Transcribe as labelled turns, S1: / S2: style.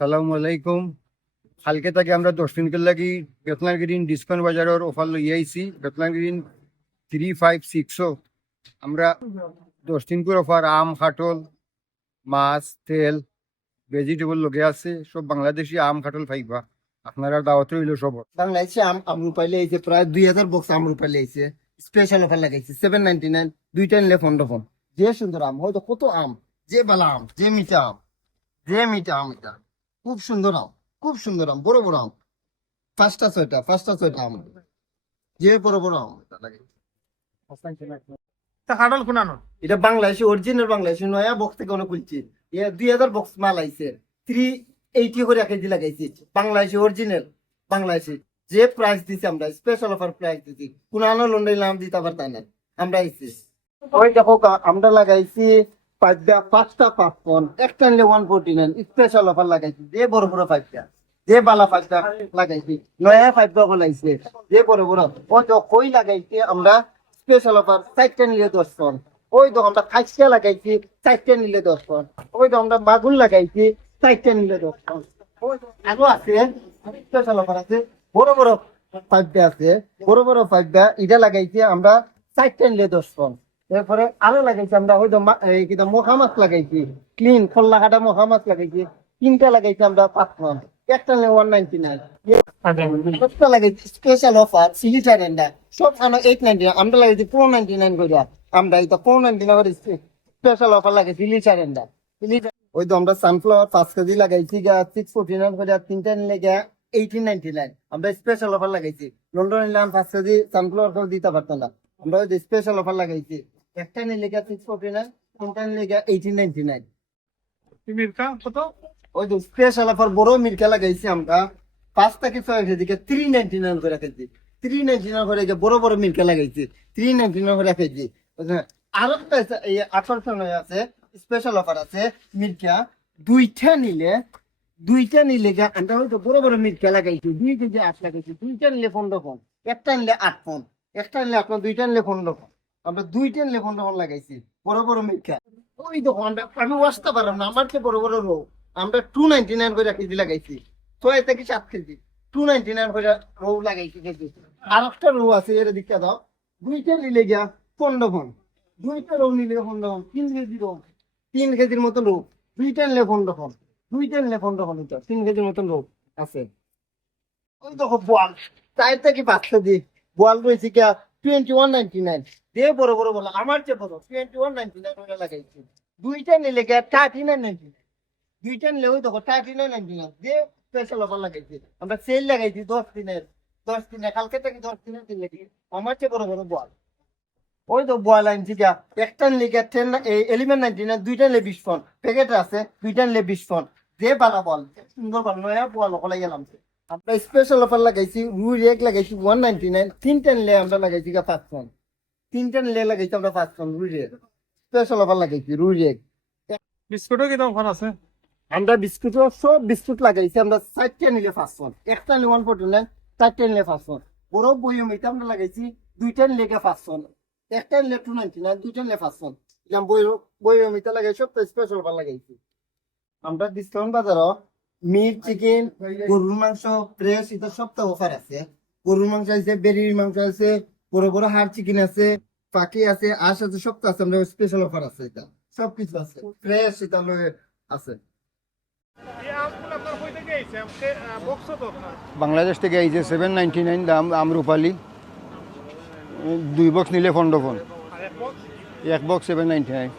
S1: সালামু আলাইকুম। কালকে তাকে আমরা দশ দিনকের লাগি বেতনার গ্রিন ডিসকাউন্ট বাজারের অফার লই আইছি বেতনার গ্রিন থ্রি ফাইভ সিক্সও আমরা দশ দিন করে অফার, আম খাটল মাছ, তেল ভেজিটেবল লগে আছে, সব বাংলাদেশি আম খাটল পাইবা। আপনারা দাওয়াত রইল সব
S2: বাংলাদেশে আম আমরু পাইলে আইছে প্রায় দুই হাজার বক্স আমরু পাইলে আইছে স্পেশাল অফার লাগাইছে সেভেন নাইনটি নাইন দুইটা নিলে ফোন ফোন যে সুন্দর আম, হয়তো কত আম, যে বালা আম, যে মিঠা আম, যে মিঠা আম এটা। খুব সুন্দর আম খুব সুন্দর আম বড় বড় আম। পাঁচটা ছয়টা পাঁচটা ছয়টা আম। যে বড় বড় আম। এটা
S3: তা কোনানো
S2: এটা বাংলাদেশি অরিজিনাল বাংলাদেশি নয়া বক্স থেকে অনেক খুলছি। ইয়ে দুই হাজার বক্স মাল আইছে। থ্রি এইটি করে কেজি লাগাইছি। বাংলাদেশি অরিজিনাল বাংলাদেশি। যে প্রাইস দিছি আমরা স্পেশাল অফার প্রাইস দিছি। কোন আনো লন্ডন নাম দিতে পারতাম না আমরা আইছি। ওই দেখো আমরা লাগাইছি পাঁচটা পাঁচপন। একটা নিলে one forty nine special offer লাগাইছি। যে বড় বড় পাঁচটা, যে বালা পাঁচটা লাগাইছি। নয়া যে বড় বড়। ও তো কই লাগাইছে, আমরা স্পেশাল অফার চারটা নিলে দশ পন ওই তো আমরা খাইসা লাগাইছি, চারটা নিলে দশ পন ওই তো আমরা মাগুর লাগাইছি, চারটা নিলে দশ আরও আছে স্পেশাল অফার আছে। বড় বড় পাইপটা আছে। বড় বড় পাইপটা এটা লাগাইছি আমরা চারটা নিলে দশ পন এরপরে আরও লাগাইছি আমরা হয়তো কিটা মখা মাছ লাগাইছি। ক্লিন খোল্লা কাটা মখা মাছ লাগাইছি। তিনটা লাগাইছি আমরা পাঁচ পন একটা নিলে ওয়ান নাইনটি নাইন সবটা লাগাইছি স্পেশাল অফার সিলি চারেন্ডা সব আনো এইট নাইনটি আমরা লাগাইছি ফোর নাইনটি নাইন করে আমরা এটা ফোর নাইনটি নাইন করে স্পেশাল অফার লাগাইছি চারেন্ডা ওই তো আমরা সানফ্লাওয়ার পাঁচ কেজি লাগাইছি গা সিক্স ফোর্টি নাইন করে তিনটা নিলে গা এইটিন নাইনটি নাইন আমরা স্পেশাল অফার লাগাইছি। লন্ডন নিলাম পাঁচ কেজি সানফ্লাওয়ার করে দিতে পারতাম না। আমরা ওই স্পেশাল অফার লাগাইছি। একটা নিলে গা সিক্স ফোর্টি নাইন তিনটা নিলে গা এইটিন নাইনটি নাইন
S3: মির্কা কত?
S2: ওই স্পেশাল অফার বড় মির্কা লাগাইছি আমরা। পাঁচ থেকে ছয় K G three ninety nine করে K G. Three ninety nine করে বড় বড় মির্কা লাগাইছি। থ্রি নাইনটি নাইন করে আরও এই আঠারোশো নয় আছে স্পেশাল অফার আছে মির্কা দুইটা নিলে দুইটা নিলে আমরা হয়তো বড় বড় মির্কা লাগাইছি দুই কেজি আট লাগাইছি দুইটা নিলে পনেরো ফোন একটা নিলে আট ফোন একটা নিলে আপনার দুইটা নিলে পনেরো ফোন আমরা দুইটা নিলে পনেরো ফোন লাগাইছি? বড় বড় মির্কা ওই দেখো আমরা আমি আসতে পারলাম না, আমার চেয়ে বড় বড় রোগ আমরা টু নাইনটি নাইন করে কেজি লাগাইছি। ছয় থেকে সাত কেজি। টু নাইনটি নাইন করে রৌ লাগাইছি কেজি। আর একটা রৌ আছে এর দিকটা দাও। দুইটা নিলে গিয়া পনেরো ফোন দুইটা রৌ নিলে পনেরো ফোন তিন কেজি রৌ। তিন কেজির মতন রৌ। দুইটা নিলে পনেরো ফোন দুইটা নিলে পনেরো ফোন তিন কেজির মতন রৌ আছে। ওই দেখো বোয়াল। চার থেকে পাঁচ কেজি। বোয়াল রয়েছে গিয়া টোয়েন্টি ওয়ান নাইনটি নাইন দে বড় বড় বলো, আমার চেয়ে বড় টোয়েন্টি ওয়ান নাইনটি নাইন লাগাইছি। দুইটা নিলে গিয়া থার্টি নাইন নাইনটি নাইন দুইটা নিলে ওই দেখো থার্টি নাইন নাইনটি নাইন যে স্পেশাল অফার লাগাইছি। আমরা সেল লাগাইছি দশ দিনের, দশ দিনে, কালকে থেকে দশ দিনের দিন লেগে আমার চেয়ে বড় বড় বল। ওই তো বল আনছি গা, একটা নিলে গিয়া টেন এলিমেন্ট নাইনটি নাইন দুইটা নিলে বিশ ফোন প্যাকেট আছে, দুইটা নিলে বিশ ফোন যে বালা বল, সুন্দর বল, নয়া বল ওখানে গেলাম। আমরা স্পেশাল অফার লাগাইছি, রুই এক লাগাইছি ওয়ান নাইনটি নাইন তিনটা নিলে আমরা লাগাইছি গা পাঁচ ফোন তিনটা নিলে লাগাইছি আমরা পাঁচ ফোন রুই রেক স্পেশাল অফার লাগাইছি রুই রেক
S3: বিস্কুটও কি দাম আছে?
S2: আমরা বিস্কুট সব বিস্কুট লাগাইছি আমরা চারটে নিলে পাঁচ ফোন একটা নিলে ওয়ান ফোর্টি নাইন চারটে নিলে পাঁচ ফোন বড় বইম এটা আমরা লাগাইছি দুইটা নিলে গিয়ে পাঁচ ফোন একটা নিলে টু নাইনটি নাইন দুইটা নিলে পাঁচ ফোন এরকম বই বইম এটা লাগাই সব স্পেশাল অফার লাগাইছি। আমরা ডিসকাউন্ট বাজারও মিট চিকেন গরুর মাংস ফ্রেশ এটা সবটা অফার আছে। গরুর মাংস আছে বেরির মাংস আছে বড় বড় হার চিকেন আছে পাখি আছে আশ আছে সব তো আছে আমরা স্পেশাল অফার আছে এটা। সবকিছু আছে। ফ্রেশ এটা আমরা আছে।
S1: বাংলাদেশ থেকে এই যে সেভেন নাইনটি নাইন দাম আমরুপালি দুই বক্স নিলে
S3: বক্স
S1: এক বক্স সেভেন নাইনটি নাইন